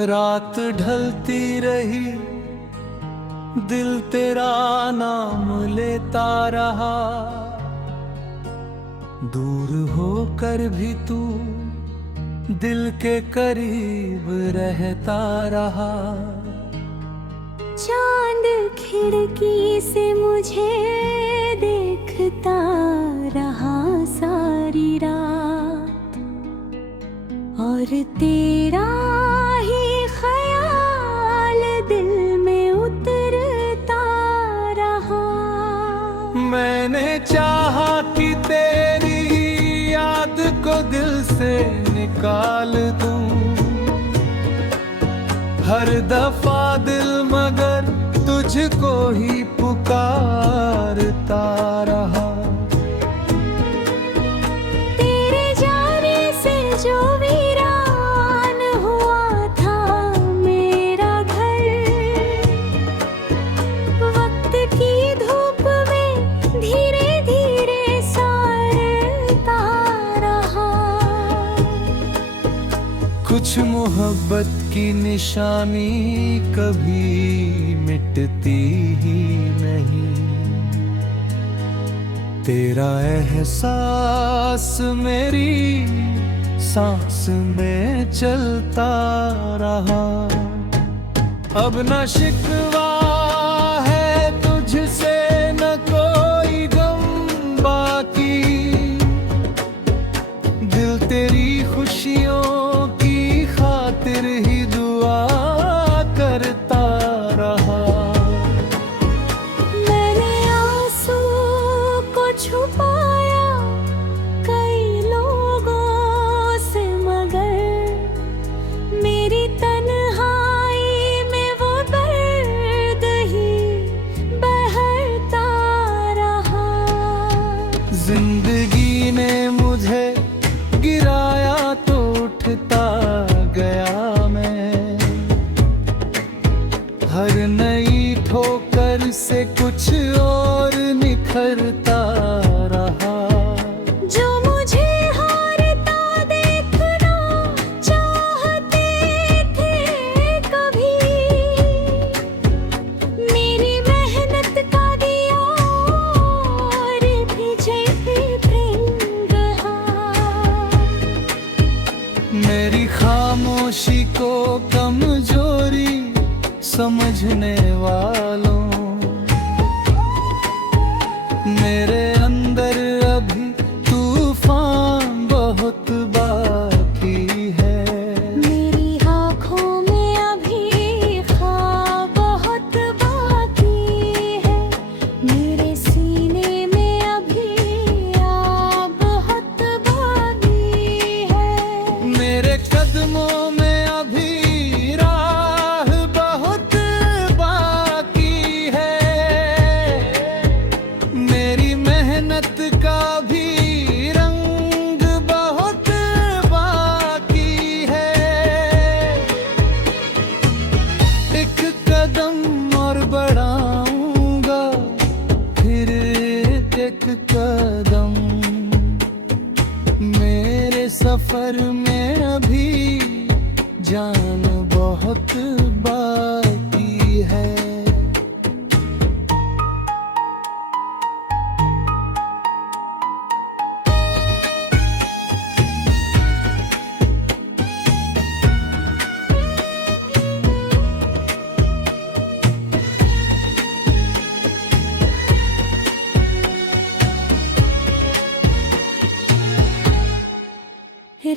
रात ढलती रही, दिल तेरा नाम लेता रहा। दूर होकर भी तू दिल के करीब रहता रहा। चांद खिड़की से मुझे देखता रहा सारी रात, और तेरा ही ख्याल दिल में उतरता रहा। मैंने चाहा कि तेरी याद को दिल से निकाल दूं, हर दफा दिल मगर तुझको ही पुकारता रहा। तेरे जाने से जो वीरान हुआ था मेरा घर, वक्त की धूप में धीरे धीरे सारता रहा। कुछ मोहब्बत की निशानी कभी मिटती ही नहीं, तेरा एहसास मेरी सांस में चलता रहा। अब न शिकवा है तुझसे, न कोई गम बाकी, दिल तेरी खुशियों की खातिर ही दुआ करता रहा। मैंने आंसू को छुपाया कई लोगों से, मगर मेरी तन्हाई में वो दर्द ही बहता रहा। जिंदगी ने मुझे गिराया तो उठता गया मैं, हर नई ठोकर से कुछ और निखरता रहा। जो मुझे हारता देखना चाहते थे कभी, मेरी मेहनत का दिया और पीछे प्रेम रहा। मेरी खामोशी को कमजोरी समझने वालों, मेरे अंदर अभी तूफान बहुत बाकी है। मेरी आँखों में अभी ख्वाब बहुत बाकी है, मेरे सीने में अभी आग बहुत बाकी है। मेरे कदमों में अभी राह बहुत बाकी है, मेरी मेहनत का भी रंग बहुत बाकी है। एक कदम और बढ़ाऊंगा, फिर एक कदम, मेरे सफर में अभी जान बहुत बाकी है।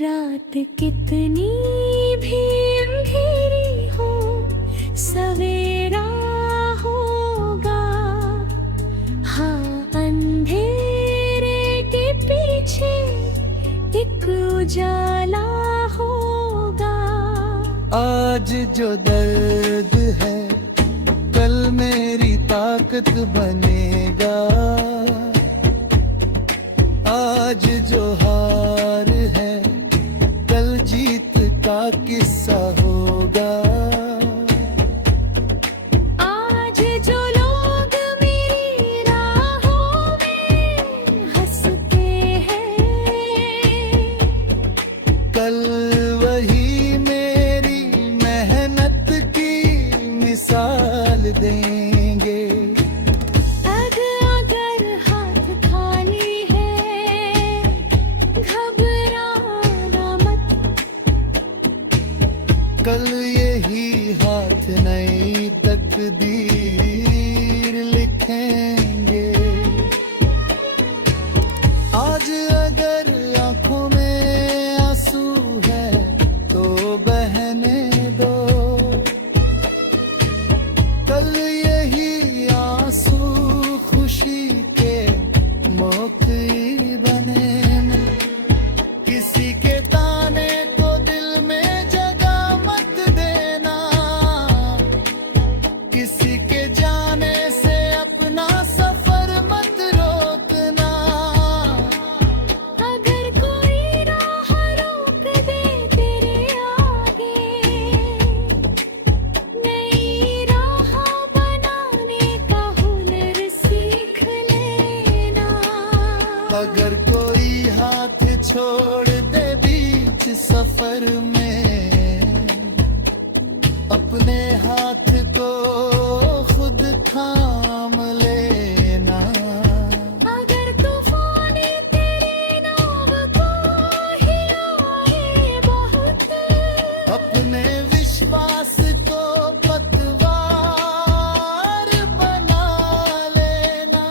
रात कितनी भी अंधेरी हो, सवेरा होगा। हाँ, अंधेरे के पीछे एक उजाला होगा। आज जो दर्द है कल मेरी ताकत बनेगा, आज जो हार है कल जीत का किस्सा होगा। आज जो लोग मेरी राहों में हंसते हैं, कल वही मेरी मेहनत कल यही हाथ नई तकदीर लिखेंगे। आज अगर आंखों में आंसू है तो बहने दो, कल यही आंसू खुशी के मोती बने। किसी के ताने को दिल में जगह मत देना, किसी के जाने से अपना सफर मत रोकना। अगर कोई राह रोक दे तेरे आगे, नई राह बनाने का हुनर सीख लेना। अगर कोई हाथ छोड़ दे बीच सफर में, अपने हाथ को खुद थाम लेना। अगर तूफान तेरी नाव को हिलाए बहुत, अपने विश्वास को पतवार बना लेना।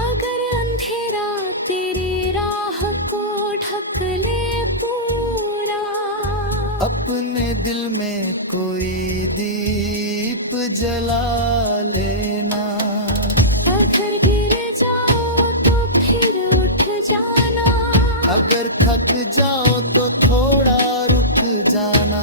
अगर अंधेरा तेरी राह को ढक ले पूरा, अपने दिल में कोई दीप जला लेना। अगर गिर जाओ तो फिर उठ जाना। अगर थक जाओ तो थोड़ा रुक जाना।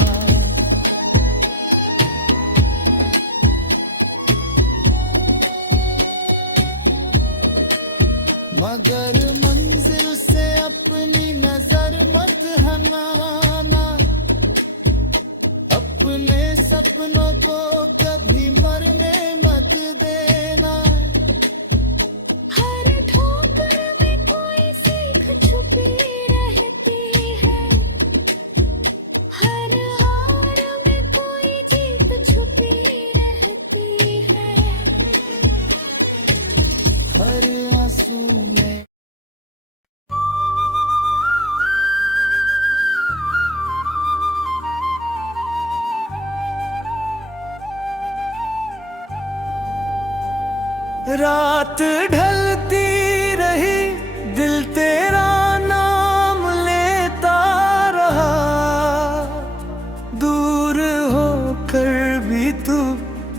मगर मंजिल से अपनी नजर मत हटाना, अपने सपनों को कभी मरने मत देना। हर ठोकर में कोई सीख छुपी रहती है, हर हार में कोई जीत छुपी रहती है। हर आंसू में रात ढलती रही, दिल तेरा नाम लेता रहा। दूर होकर भी तू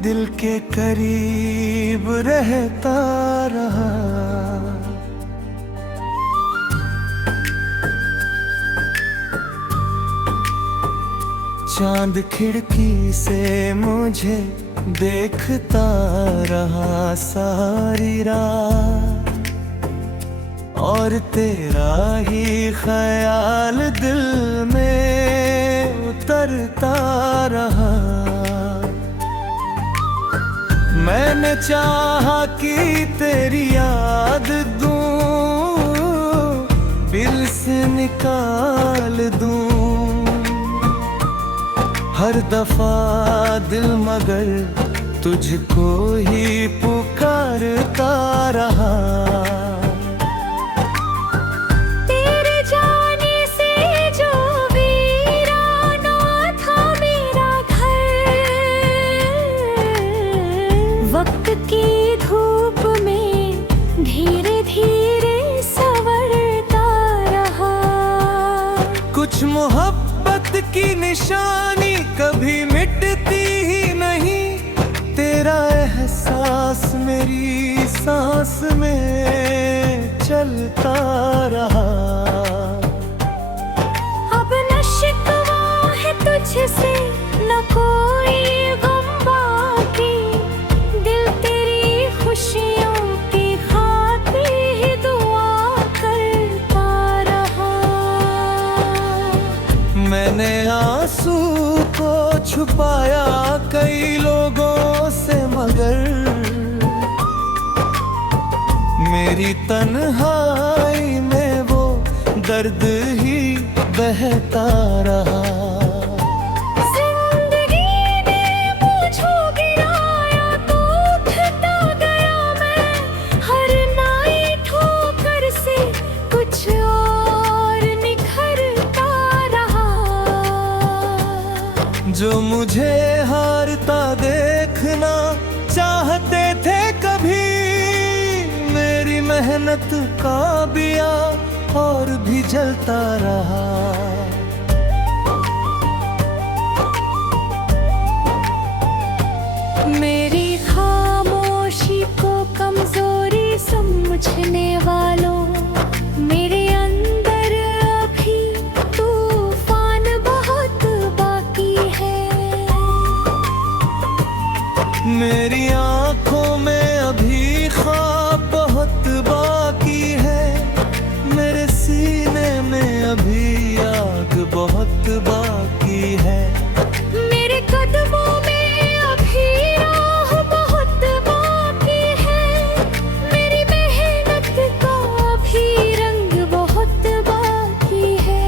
दिल के करीब रहता रहा। चांद खिड़की से मुझे देखता रहा सारी रात, और तेरा ही ख्याल दिल में उतरता रहा। मैंने चाहा कि तेरी याद दूं, दिल से निकाल दूं हर दफा दिल, मगर तुझको ही पुकारता रहा। तेरे जाने से जो वीराना था मेरा घर, वक्त की धूप में धीरे धीरे संवरता रहा। कुछ मोहब्बत की निशानी कभी मिटती ही नहीं, तेरा एहसास मेरी सांस में चलता रहा। अब न शिकवा है तुझसे न कोई गम बाकी, दिल तेरी खुशियों की खातिर ही दुआ करता रहा। मैंने आंसू को छुपाया कई लोगों से, मगर मेरी तन्हाई में वो दर्द ही बहता रहा। जिंदगी ने मुझको गिराया तो उठता गया मैं, हर नई ठोकर से कुछ और निखरता रहा। मुझे हारता देखना चाहते थे कभी, मेरी मेहनत का दिया और भी जलता रहा। मेरी खामोशी को कमजोरी समझने वालों, मेरे अंदर अभी तूफान बहुत बाकी है। मेरी आंखों में अभी ख्वाब बहुत बाकी है, मेरे सीने में अभी आग बहुत बाकी है। मेरे कदमों में अभी राह बहुत बाकी है, मेरी मेहनत का अभी रंग बहुत बाकी है।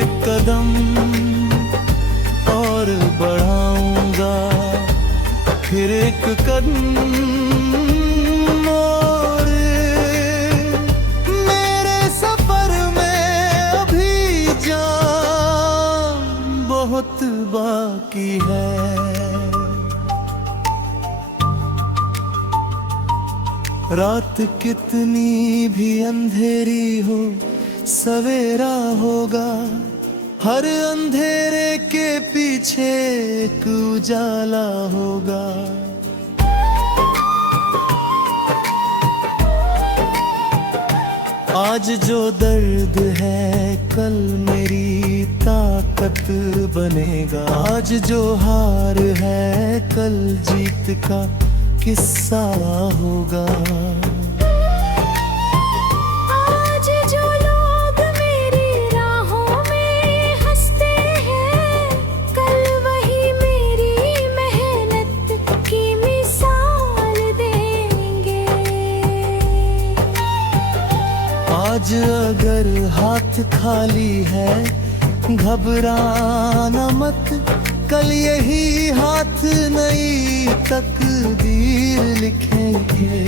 एक कदम और बढ़ाऊंगा, फिर एक कदम और, मेरे सफर में अभी जान बहुत बाकी है। रात कितनी भी अंधेरी हो सवेरा होगा, हर अंधेरे के पीछे एक उजाला होगा। आज जो दर्द है कल मेरी ताकत बनेगा, आज जो हार है कल जीत का किस्सा होगा। आज जो लोग मेरी राहों में हंसते हैं, कल वही मेरी मेहनत की मिसाल देंगे। आज अगर हाथ खाली है घबराना मत, कल यही हाथ नई तकदीर लिखेंगे।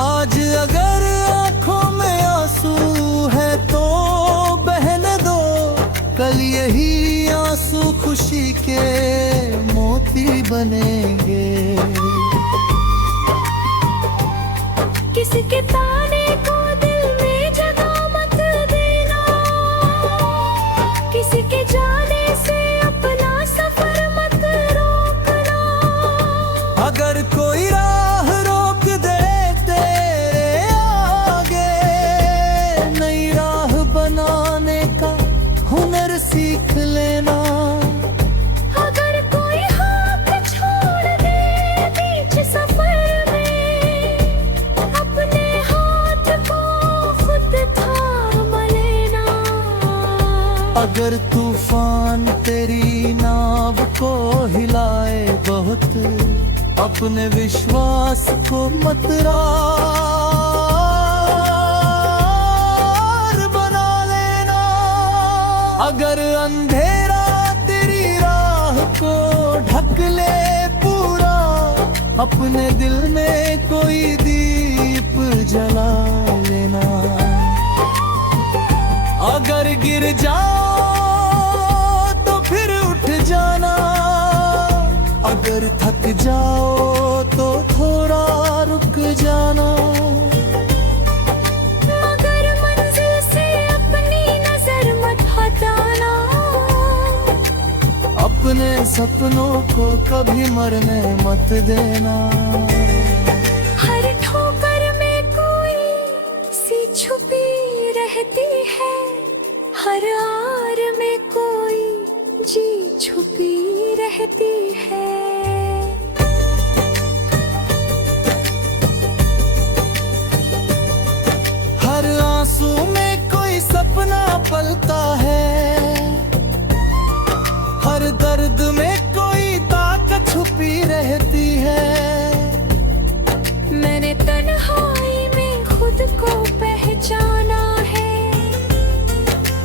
आज अगर आंखों में आंसू है तो बहने दो, कल यही आंसू खुशी के मोती बनेंगे। किसी के ताने को दिल में जगह मत देना, किसी के जाने से अपना सफर मत रोकना। अगर कोई राह रोक दे तेरे आगे, नई राह बनाने का हुनर सीख लेना। अगर कोई हाथ छोड़ दे बीच सफर में, अपने हाथ को खुद थाम लेना। अगर तूफान तेरी नाव को हिलाए बहुत, अपने विश्वास को मत रार बना लेना। अगर अंधेरा तेरी राह को ढक ले पूरा, अपने दिल में कोई दीप जला लेना। अगर गिर जाओ तो फिर उठ जाना, अगर थक जाओ तो थोड़ा रुक जाना। मगर मंजिल से अपनी नजर मत हटाना, अपने सपनों को कभी मरने मत देना। हर ठोकर में कोई सी छुपी रहती है, हर हार में कोई जी छुपी रहती है। हर आंसू में कोई सपना पलता है, हर दर्द में कोई ताकत छुपी रहती है। मैंने तन्हाई में खुद को पहचाना है,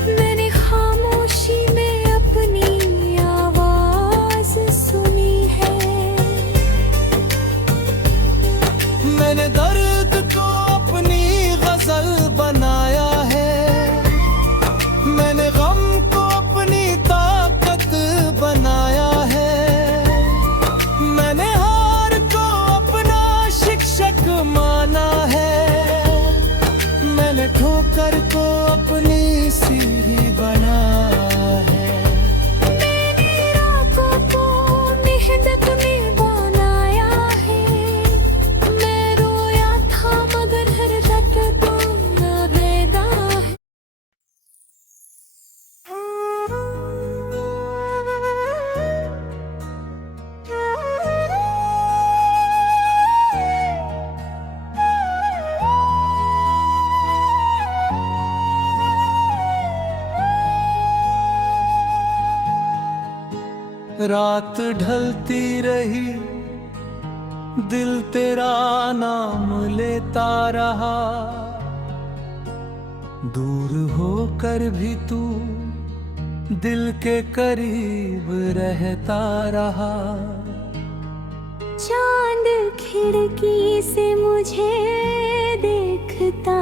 मैंने खामोशी में अपनी आवाज सुनी है। मैंने दर्द को अपनी गजल बनाया है, मैंने ठोकर को अपनी सीढ़ी बना है। मैंने रातों को मेहनत में बनाया है। मैं रोया था मगर हरकत तो नाबेदा है। रात ढलती रही, दिल तेरा नाम लेता रहा। दूर होकर भी तू दिल के करीब रहता रहा। चांद खिड़की से मुझे देखता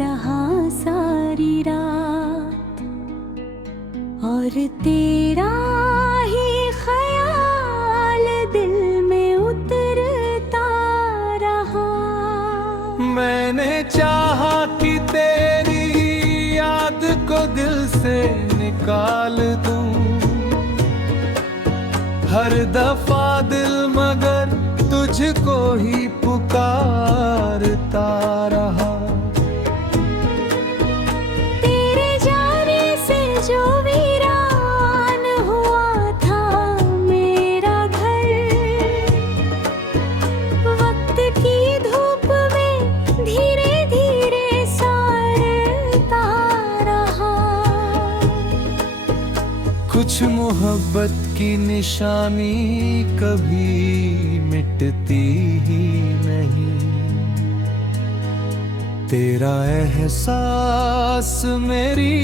रहा सारी रात, और तेरा ही ख्याल दिल में उतरता रहा। मैंने चाहा कि तेरी याद को दिल से निकाल दूं, हर दफा दिल मगर तुझको ही पुकारता रहा। तेरे जाने से जो वीरान हुआ था मेरा घर, वक्त की धूप में धीरे धीरे सारता रहा। कुछ मोहब्बत की निशानी कभी मिटती ही नहीं। तेरा एहसास मेरी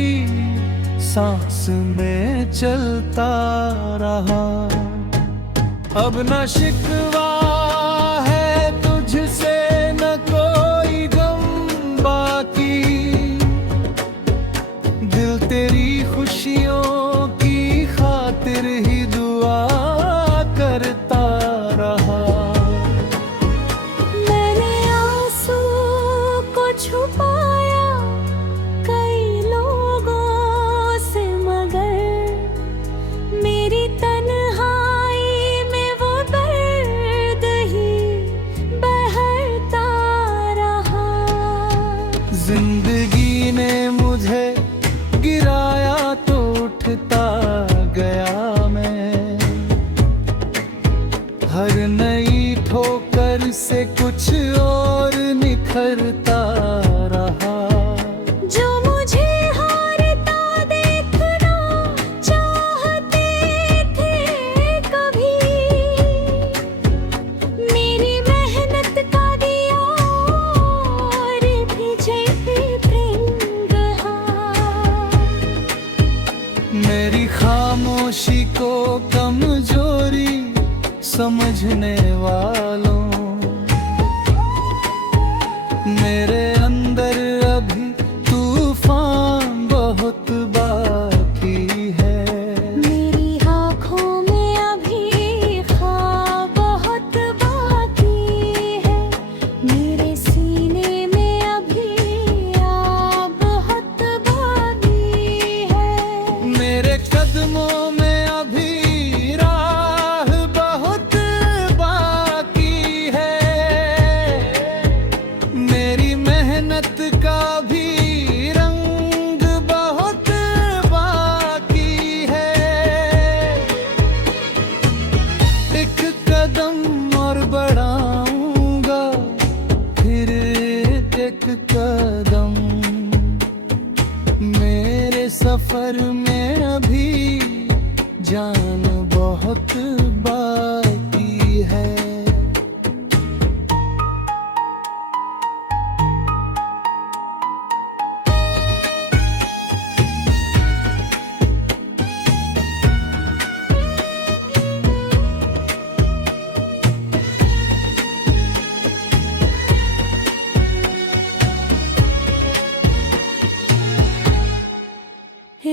सांस में चलता रहा। अब न शिकवा है तुझसे, न कोई गम बाकी। दिल तेरी खुशियों की खातिर ही दुआ करता रहा। मैंने आंसू को छुपाया कई लोगों से, मगर मेरी तन्हाई में वो दर्द ही बहता रहा। जिंदगी ने मुझे गिराया तो उठता गया मैं, हर नई ठोकर से कुछ और निखरता रहा। जो मुझे हारता देखना चाहते थे कभी, मेरी मेहनत का दिया और पीछे प्रेम रहा। मेरी खामोशी को कमजोरी समझने वालों, मेरे अंदर अभी तूफान बहुत बाकी है। मेरी आँखों में अभी ख्वाब बहुत बाकी है। मेरे सीने में अभी आग बहुत बाकी है। मेरे कदमों में अभी राह बहुत बाकी है। मेरी मेहनत का भी रंग बहुत बाकी है। एक कदम और बढ़ाऊंगा, फिर एक कदम। मेरे सफर में अभी जान बहुत बाकी है।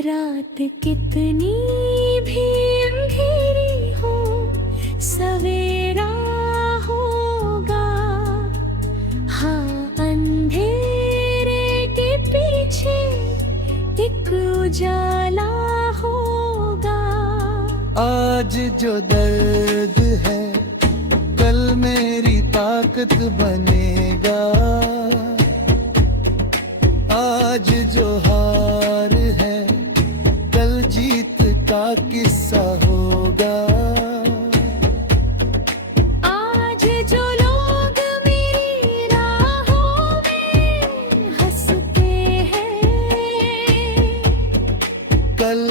रात कितनी भी अंधेरी हो, सवेरा होगा। हाँ, अंधेरे के पीछे उजाला होगा। आज जो दर्द है कल मेरी ताकत बनेगा। आज जो हार है कल जीत का किस्सा होगा। आज जो लोग मेरी राहों में हंसते हैं, कल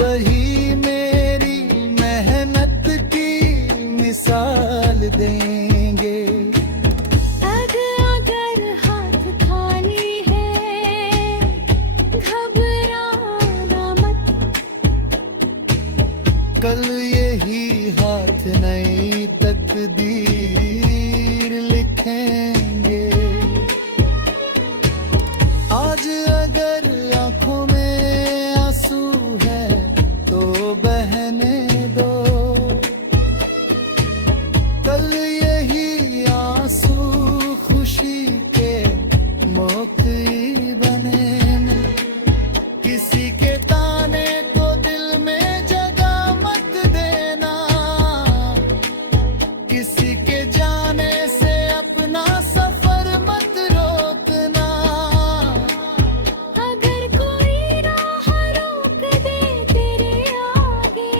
वही मेरी मेहनत की मिसाल देंगे। अगर हाथ खाली है घबराना मत, कल यही हाथ नई तकदीर लिखेंगे। आज अगर आंखों में आंसू है तो बहने दो। कल यही आंसू खुशी के मोती बने। किसी के ताने को दिल में जगह मत देना। किसी के जाने से अपना सफर मत रोकना। अगर कोई राह रोक दे तेरे आगे,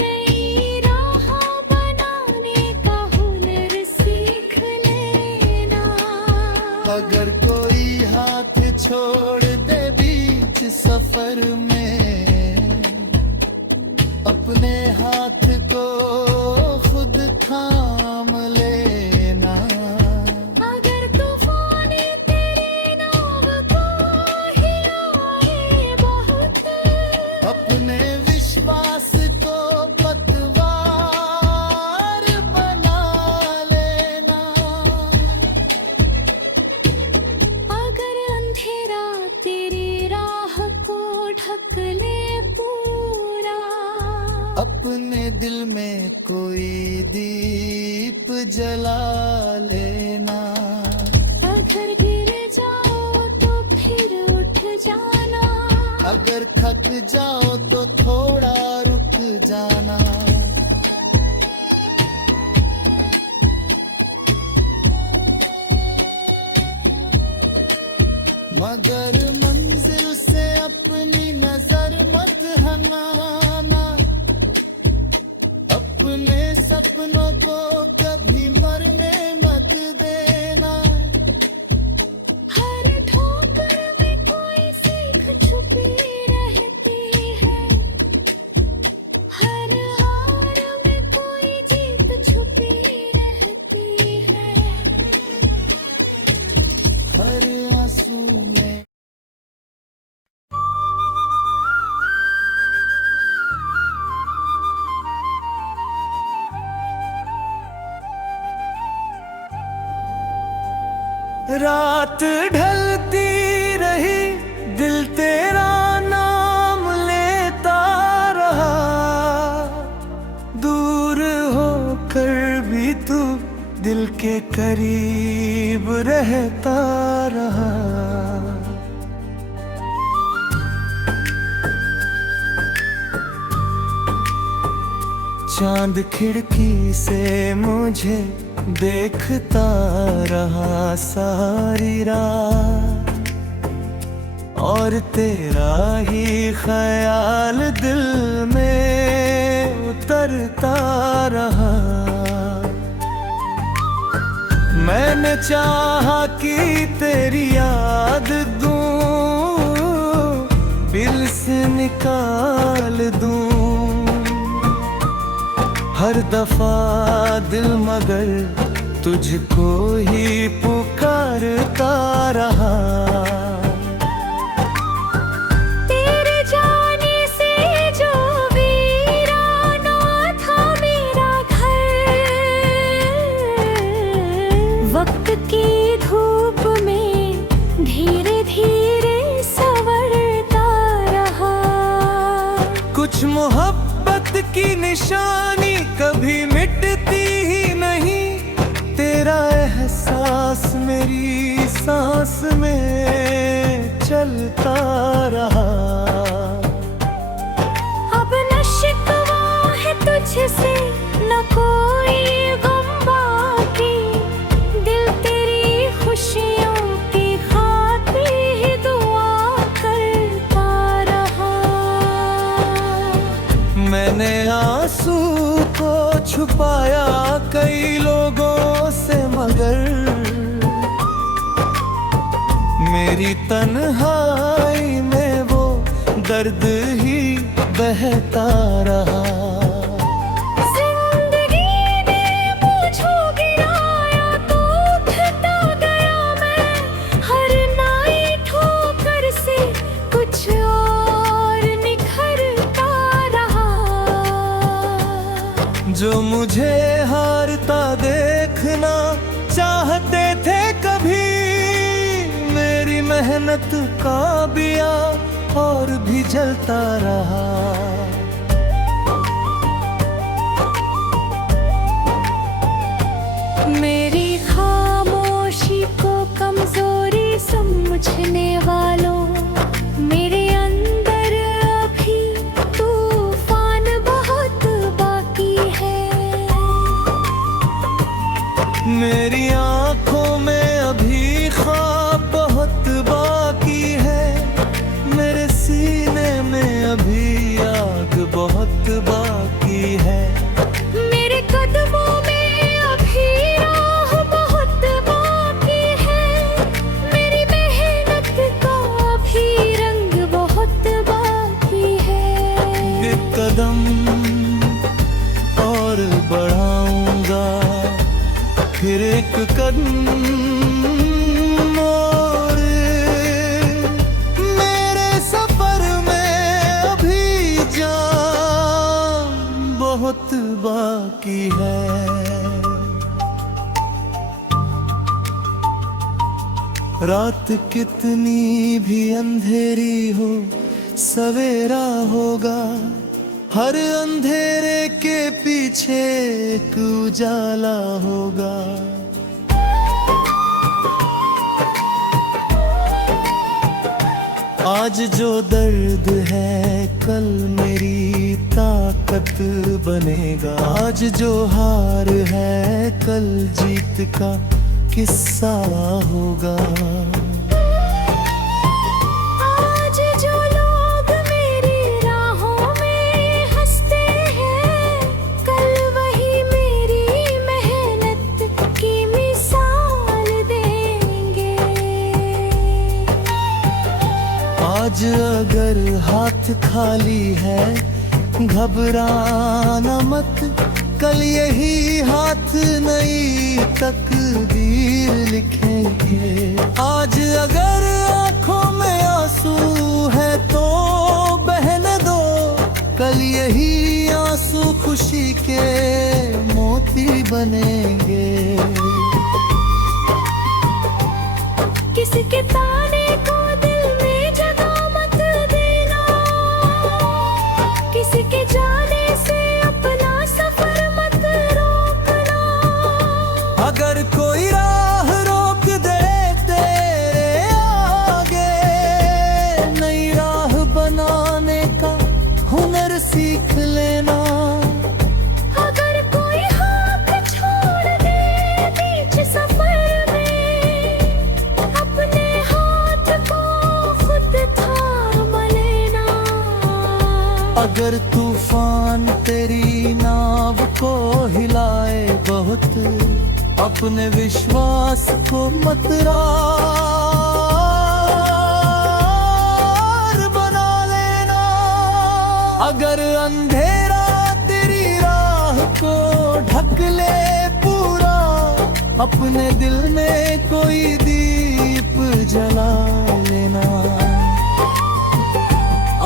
नई राह बनाने का हुनर सीख लेना। अगर कोई हाथ छोड़ दे बीच सफर में, अपने हाथ को खुद थाम लेना। अगर तूफाने तेरी नाव को हिलाए बहुत, अपने विश्वास को पतवार बना लेना। अगर अंधेरा तेरी राह को ढक ले पूरा, अपने दिल में कोई दीप जला लेना। अगर गिर जाओ तो फिर उठ जाना। अगर थक जाओ तो थोड़ा रुक जाना। मगर मंजिल से अपनी नजर मत हटाना। अपने सपनों को कभी मरने मत देना। हर ठोकर में कोई सीख छुपी रहती है, हर हार में कोई जीत छुपी रहती है। हर आंसू में रात ढलती रही दिल तेरा नाम लेता रहा। दूर होकर भी तू दिल के करीब रहता रहा। चांद खिड़की से मुझे देखता रहा सारी रात, और तेरा ही ख्याल दिल में उतरता रहा। मैंने चाहा कि तेरी याद दूं, दिल से निकाल दूं हर दफा दिल, मगर तुझको ही पुकारता रहा। तेरे जाने से जो वीराना था मेरा घर, वक्त की धूप में धीरे धीरे संवरता रहा। कुछ मोहब्बत की निशानी कभी मिटती ही नहीं। तेरा एहसास मेरी सांस में चल चलता रहा। अब न शिकवा है तुझसे न कोई गम बाकी, दिल तेरी खुशियों की खातिर ही दुआ करता रहा। मैंने आंसू को छुपाया कई लोगों से, मगर मेरी तन्हाई में वो दर्द ही बहता रहा। जिंदगी ने मुझको गिराया तो उठता गया मैं, हर नई ठोकर से कुछ और निखरता रहा। जो मुझे हारता देखना चाहते थे कभी, मेरी मेहनत का बिया और भी जलता रहा। मेरी खामोशी को कमजोरी समझने वालों, मेरे अंदर अभी तूफान बहुत बाकी है। मेरी आंखों में अभी ख्वाब बहुत बाकी है, मेरे सीने में अभी आग बहुत बाकी है। मेरे कदमों में अभी राह बहुत बाकी है, मेरी मेहनत का अभी रंग बहुत बाकी है। एक कदम और बढ़ाऊंगा, फिर एक कदम और। मेरे सफर में अभी जान बहुत बाकी है। रात कितनी भी अंधेरी हो सवेरा होगा, हर अंधेरे के पीछे एक उजाला होगा। आज जो दर्द है कल मेरी ताकत बनेगा, आज जो हार है कल जीत का किस्सा होगा। आज जो लोग मेरी राहों में हंसते हैं, कल वही मेरी मेहनत की मिसाल देंगे। आज अगर हाथ खाली है घबराना मत, कल यही हाथ नई तकदीर लिखेंगे। आज अगर आंखों में आंसू है तो बहने दो, कल यही आंसू खुशी के मोती बनेंगे। किसी के ताने को दिल में जगह मत देना, किसी के जाने से अपना सफर मत रोकना। अगर कोई राह रोक दे तेरे आगे, नई राह बनाने का हुनर सीख लेना। अगर कोई हाथ छोड़ दे बीच सफर में, अपने हाथ को खुद थाम लेना। अगर तूफान तेरी नाव को हिलाए बहुत, अपने विश्वास को मत रार बना लेना। अगर अंधेरा तेरी राह को ढक ले पूरा, अपने दिल में कोई दीप जला लेना।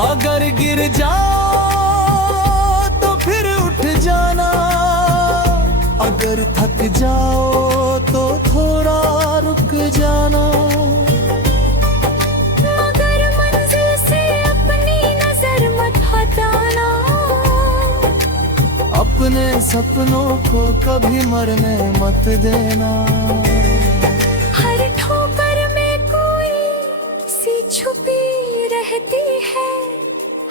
अगर गिर जाओ तो फिर उठ जाना, अगर थक जाओ तो थोड़ा रुक जाना। मगर मंजिल से अपनी नजर मत हटाना, अपने सपनों को कभी मरने मत देना। हर ठोकर में कोई सी छुपी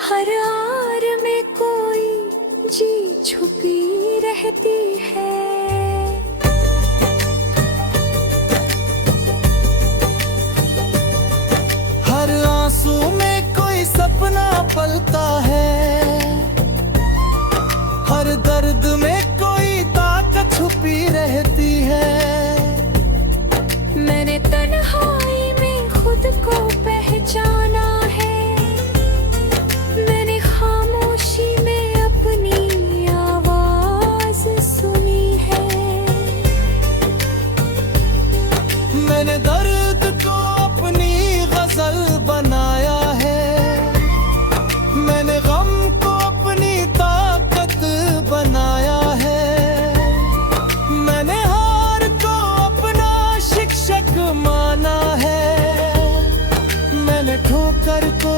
हर आर में कोई जी छुपी रहती है। हर आंसू में कोई सपना पलता है, हर दर्द में कोई ताकत छुपी रहती है। मैंने तन्हाई में खुद को पहचाना है, मैंने खामोशी में अपनी आवाज सुनी है। मैंने दर्द को अपनी गजल बनाया है, मैंने गम को अपनी ताकत बनाया है। मैंने हार को अपना शिक्षक माना है, मैंने ठोकर को